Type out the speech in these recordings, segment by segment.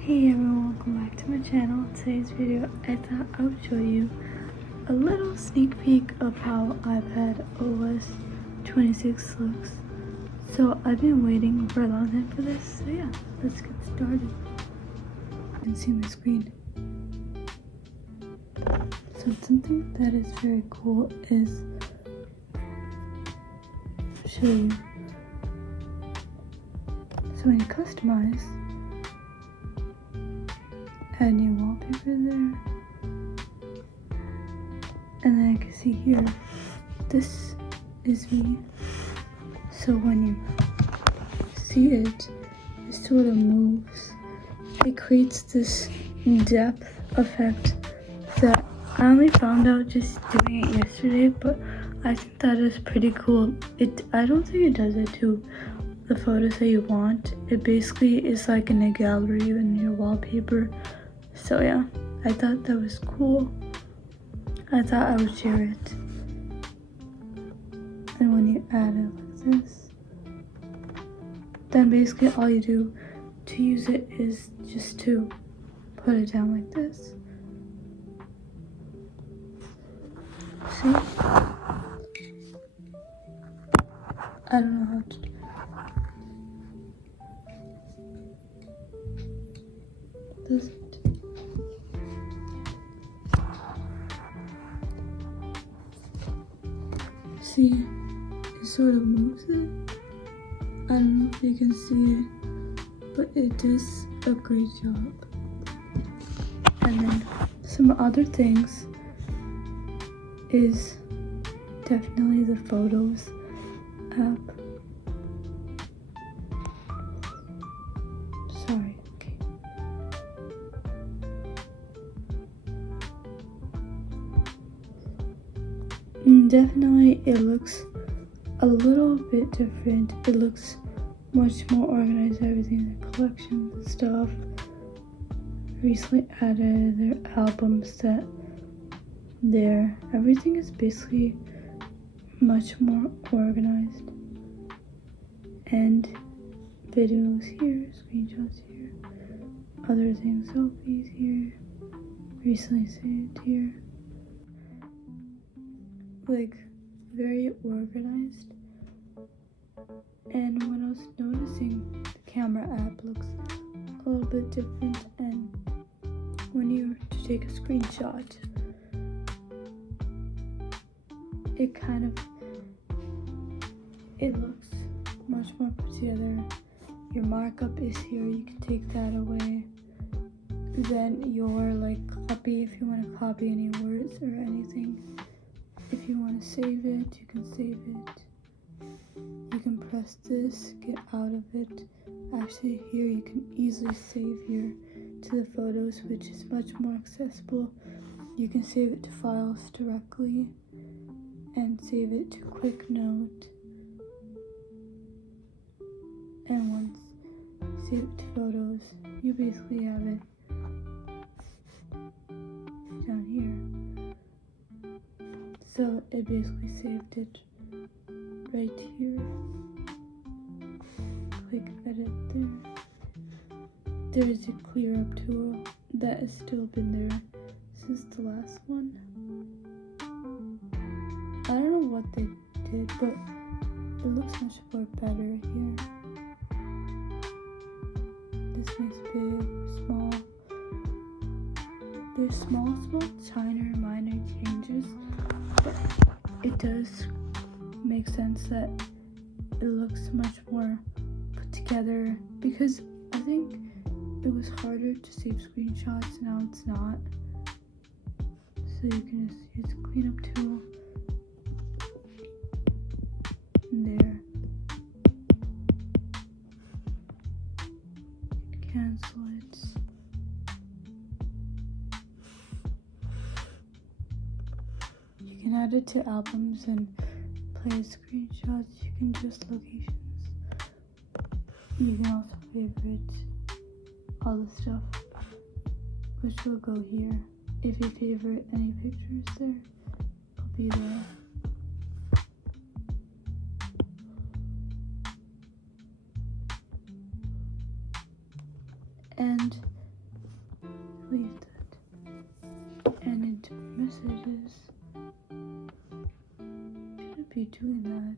Hey everyone, welcome back to my channel. Today's video, I thought I would show you a little sneak peek of how iPadOS 26 looks. So I've been waiting for a long time for this, so yeah, let's get started. You can see my screen. So something that is very cool is, I'll show you. So when you customize, add new wallpaper there, and then I can see here, this is me. So when you see it, it sort of moves. It creates this depth effect that I only found out just doing it yesterday, but I think that is pretty cool. I don't think it does it to the photos that you want. It basically is like in a gallery in your wallpaper. So yeah, I thought that was cool. I thought I would share it. And when you add it like this, then basically all you do to use it is just to put it down like this. See? I don't know how to do this. See, it sort of moves it. I don't know if you can see it, but it does a great job. And then some other things is definitely the Photos app. Sorry, okay. Definitely it looks a little bit different. It looks much more organized, everything, the collections and stuff. Recently added their albums that there. Everything is basically much more organized. And videos here, screenshots here, other things, selfies here, recently saved here. Like, very organized. And when I was noticing, the camera app looks a little bit different, and when you were to take a screenshot, it looks much more put together. Your markup is here, you can take that away. Then your copy, if you want to copy any words or anything. If you want to save it, you can save it. You can press this, get out of it. Actually here you can easily save here to the photos, which is much more accessible. You can save it to files directly and save it to quick note. And once you save it to photos, you basically have it down here. So it basically saved it right here. Click edit there. There is a clear up tool that has still been there since the last one. I don't know what they did, but it looks much more better here. This makes big, small. There's small, minor changes, but it does make sense that it looks much more put together, because I think it was harder to save screenshots, now it's not. So you can just use the cleanup tool there. Cancel it. You can add it to albums and play screenshots. You can just locations. You can also favorite all the stuff, which will go here. If you favorite any pictures there, it'll be there. And delete that. And into messages, shouldn't be doing that.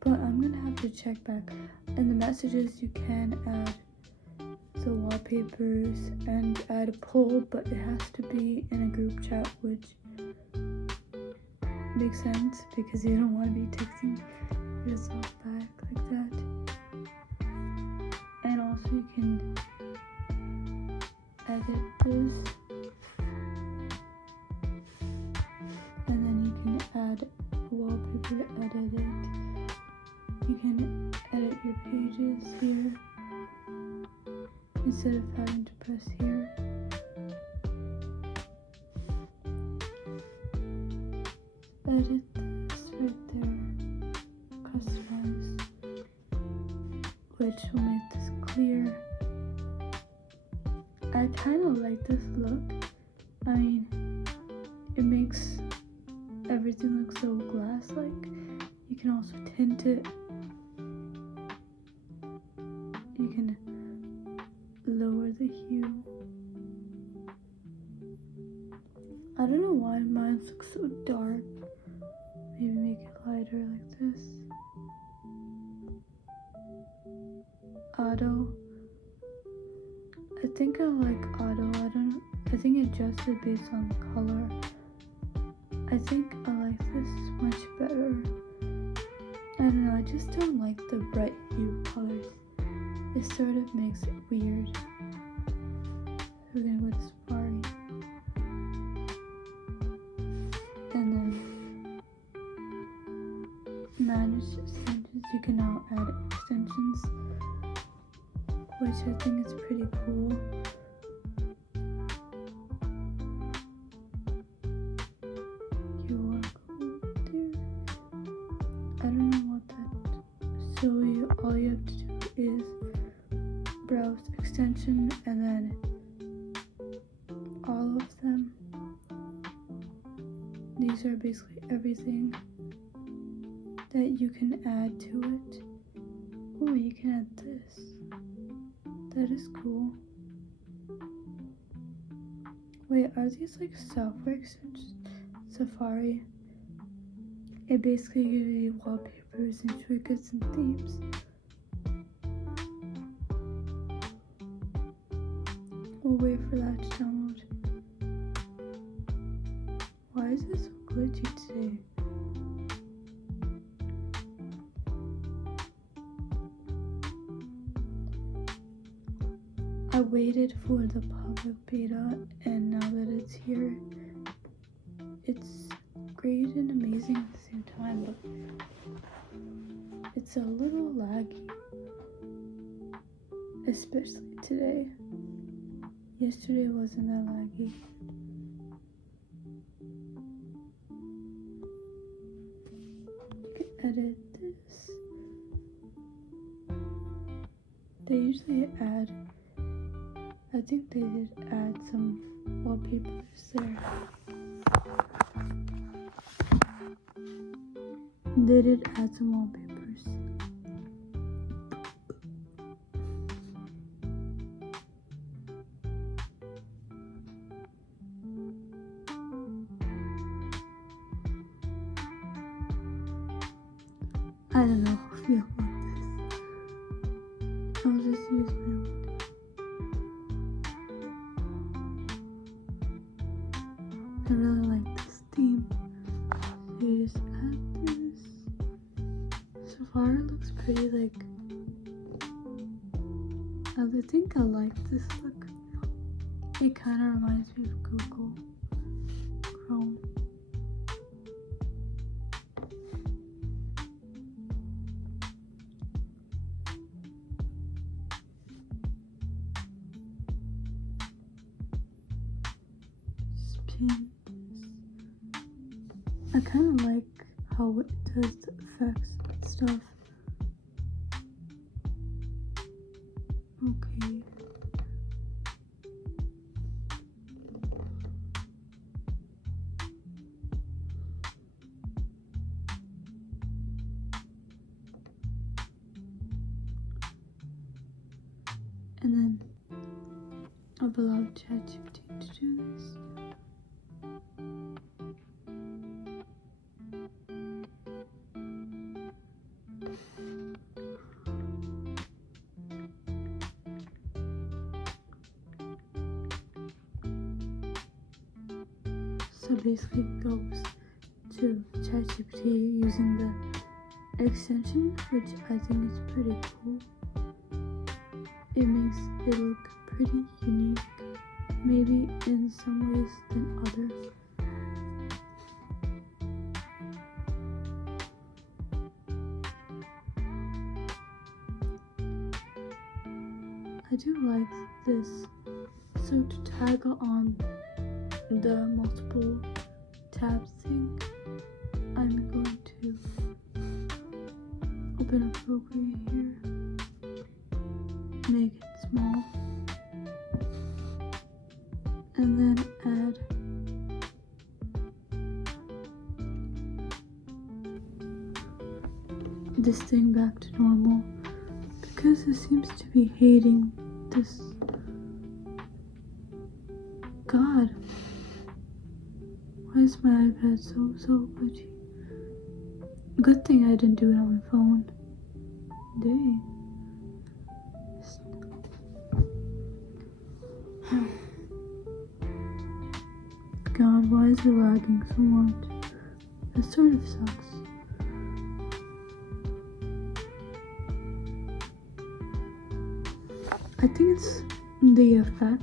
But I'm gonna have to check back. In the messages, you can add the wallpapers and add a poll, but it has to be in a group chat, which makes sense because you don't want to be texting yourself back like that. And also you can edit this, and then you can add a wallpaper to edit it. You can edit your pages here instead of having to press here. Edit this right there, customize, which will make this clear. I kind of like this look. I mean, it makes everything look so glass-like. You can also tint it. You can lower the hue. I don't know why mine looks so dark. Maybe make it lighter like this. Auto. I think I like auto. I think it adjusted based on the color. I think I like this much better. I don't know, I just don't like the bright hue colors. It sort of makes it weird. So we're gonna go to Safari. And then manage extensions. You can now add extensions, which I think is pretty cool. QR code there. I don't know what that. So all you have to do is browse extension and then all of them. These are basically everything that you can add to it. Oh, you can add this. That is cool. Wait, are these like software extensions? Safari. It basically gives you wallpapers and triggers and themes. We'll wait for that to download. Why is this so glitchy today? I waited for the public beta, and now that it's here, it's great and amazing at the same time, but it's a little laggy, especially today. Yesterday wasn't that laggy. You can edit this. They usually add, I think they did add some wallpapers there. They did add some wallpapers. I don't know if you want this. I'll just use my own. I really like this theme. So you just add this. So far it looks pretty like, I think I like this look. It kind of reminds me of Google Chrome. Spin this. I kind of like how it does the effects and stuff. Okay. And then I've allowed ChatGPT to do this. So basically it goes to ChatGPT using the extension, which I think is pretty cool. It makes it look pretty unique, maybe in some ways than others. I do like this. So to tag on the multiple tabs thing, I'm going to open a program here, make it small, and then add this thing back to normal because it seems to be hating this. God, why is my iPad so glitchy? Good thing I didn't do it on my phone. Dang. God, why is it lagging so much? That sort of sucks. I think it's the effect.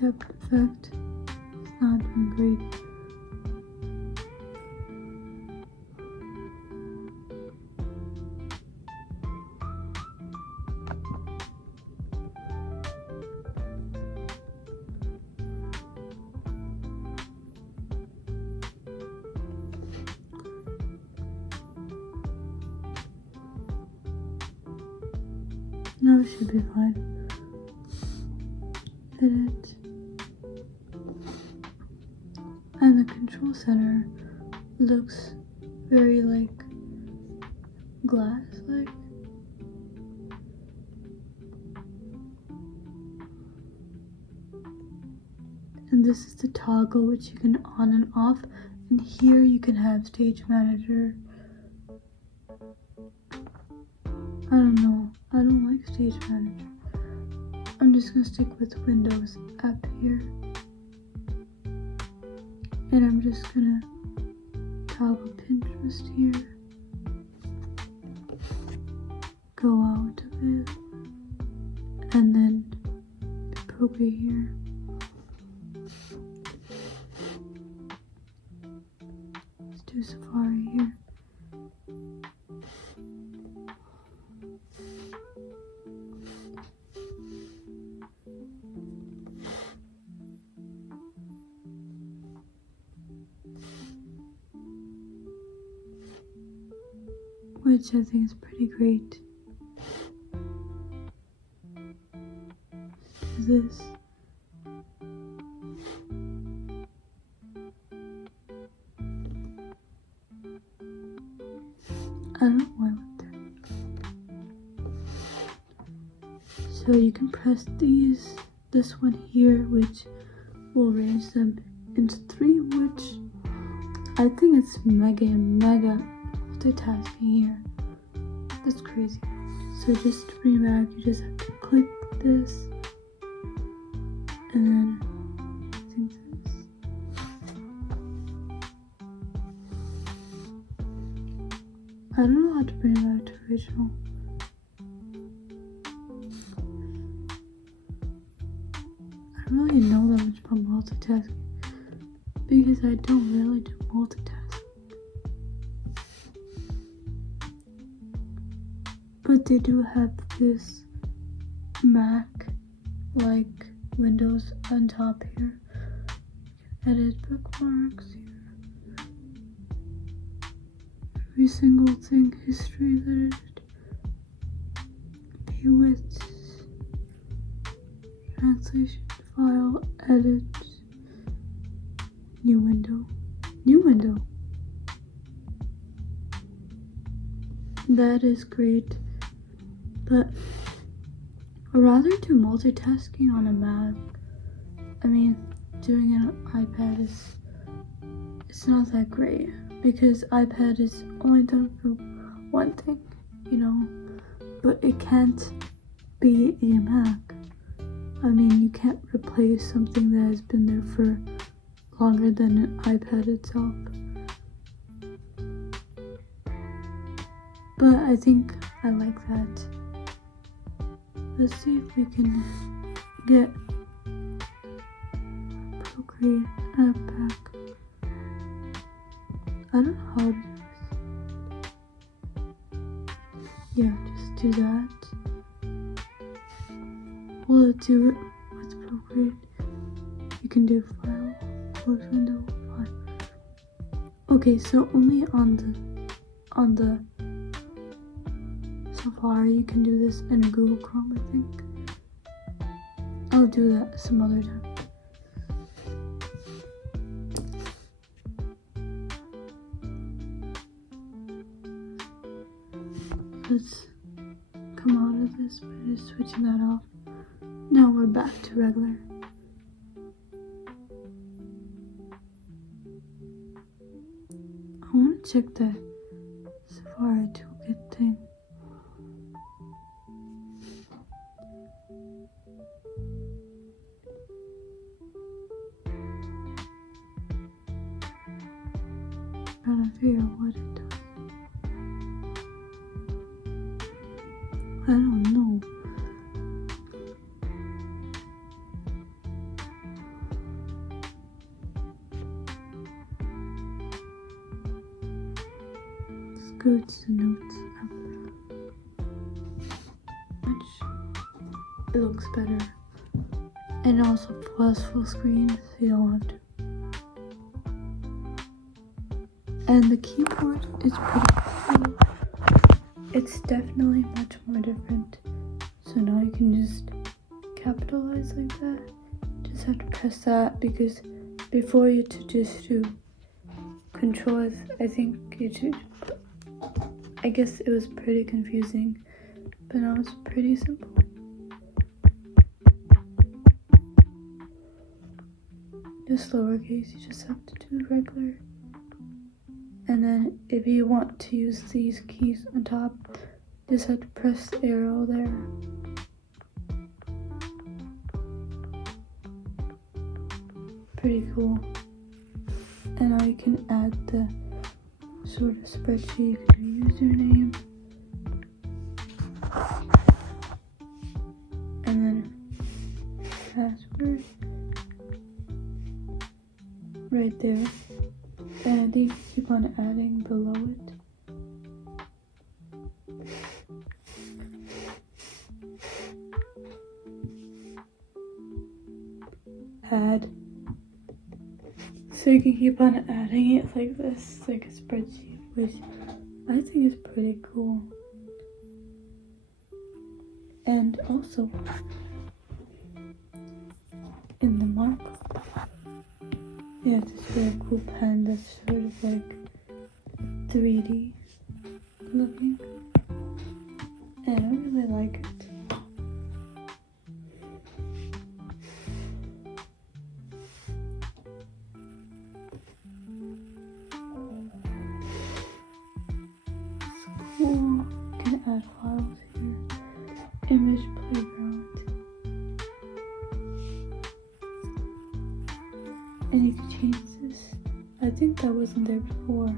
Depth effect. It's not doing great. Now it should be fine. Edit. And the control center looks very like glass-like. And this is the toggle which you can on and off. And here you can have Stage Manager. I don't know. I don't like Stage Manager. I'm just gonna stick with Windows app here. And I'm just gonna toggle Pinterest here. Go out of it. And then appropriate here. Let's do Safari here. Which I think is pretty great. Let's do this. I don't know why I went there. So you can press this one here, which will arrange them into 3, which I think it's mega multitasking here. That's crazy. So just to bring it back, you just have to click this and then I think this. I don't know how to bring it back to original. I don't really know that much about multitasking because I don't really do multitasking. But they do have this Mac like Windows on top here. Edit bookmarks here. Every single thing, history is edited. View it. Translation file, edit. New window. That is great. But I'd rather do multitasking on a Mac. I mean, doing an iPad it's not that great because iPad is only done for one thing, you know, but it can't be a Mac. I mean, you can't replace something that has been there for longer than an iPad itself. But I think I like that. Let's see if we can get Procreate app back. I don't know how to do this. Yeah, just do that. Will it do it with Procreate? You can do file, close window, file. Okay, so only on the Safari you can do this, in a Google Chrome, I think. I'll do that some other time. Let's come out of this by just switching that off. Now we're back to regular. I want to check the Safari toolkit thing. Trying to figure out what it does. I don't know. Let's go to the notes app. It looks better. And also plus full screen, so you don't have to. And the keyboard is pretty cool. It's definitely much more different. So now you can just capitalize like that. Just have to press that because before you to just do Control, I think you should. I guess it was pretty confusing, but now it's pretty simple. Just lowercase, you just have to do regular. And then if you want to use these keys on top, you just have to press the arrow there. Pretty cool. And now you can add the sort of spreadsheet. You can do username. And then password. Right there. And I think you keep on adding below it. Add. So you can keep on adding it like this, like a spreadsheet, which I think is pretty cool. And also, in the markup, yeah, this really cool pen that's sort of like 3D looking, and I really like it. It's cool. You can add files here. Image playground. And you can change this. I think that wasn't there before.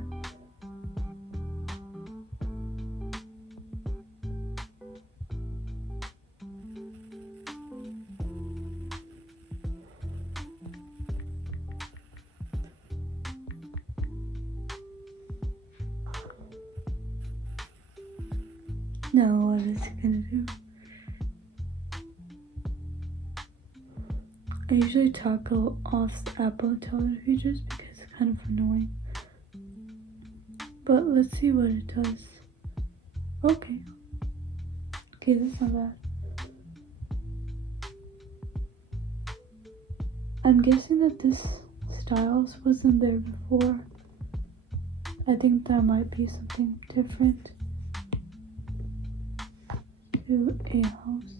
Now what is it gonna do? I usually toggle off the Apple Intelligence features because it's kind of annoying. But let's see what it does. Okay, that's not bad. I'm guessing that this styles wasn't there before. I think that might be something different to a house.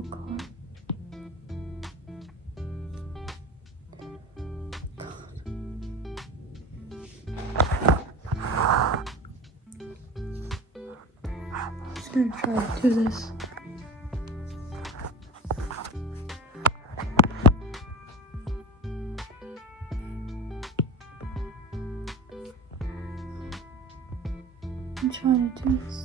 Oh god. I'm just gonna try to do this. I'm trying to do this.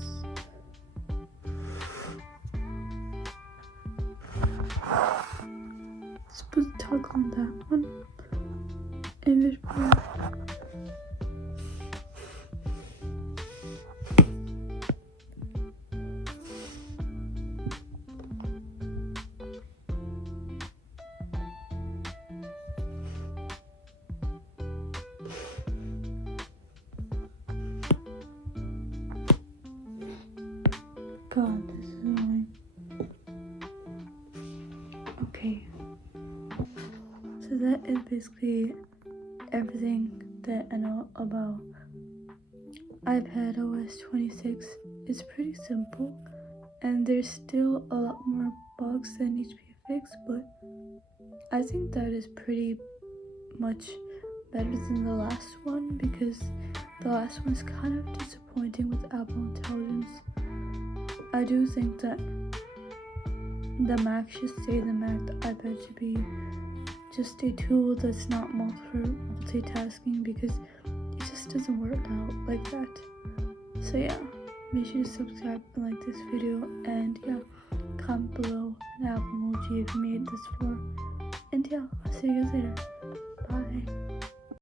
Let's put the toggle on that one. Image blur. God, this is annoying. Okay. So that is basically everything that I know about iPadOS 26. It's pretty simple, and there's still a lot more bugs that need to be fixed, but I think that is pretty much better than the last one, because the last one is kind of disappointing with Apple Intelligence. I do think that the Mac should stay the Mac. The iPad should be just a tool that's not multitasking, because it just doesn't work out like that. So yeah, make sure to subscribe and like this video, and yeah, comment below an Apple emoji if you made this far. And yeah, I'll see you guys later. Bye.